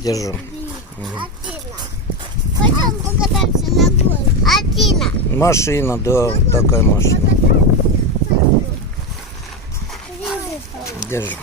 держу. Пойдем покатаемся на гору. Афина. Машина, да, такая машина. Держу.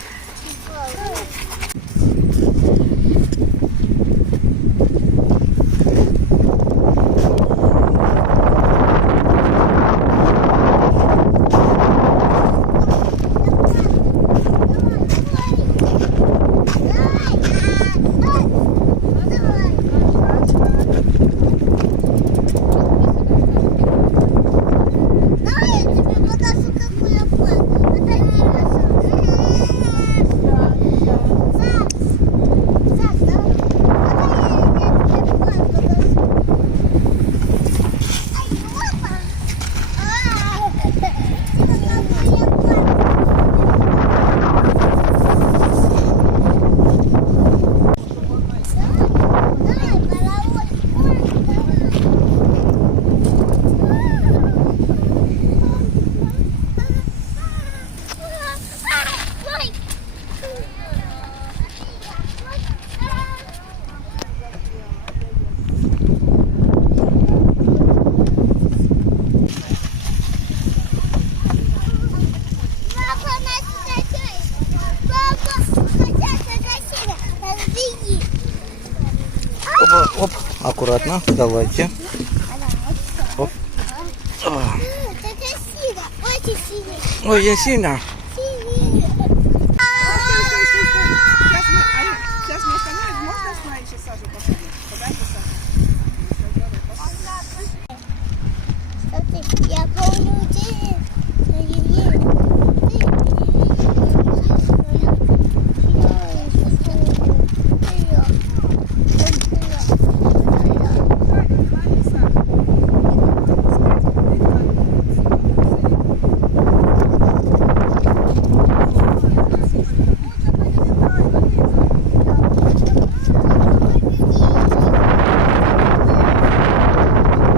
Оп, аккуратно, давайте. Оп. Ой, я сильно. Сейчас мы остановим, можно остановить, сейчас Сашу посадим? Подайте Сашу. Я помню, где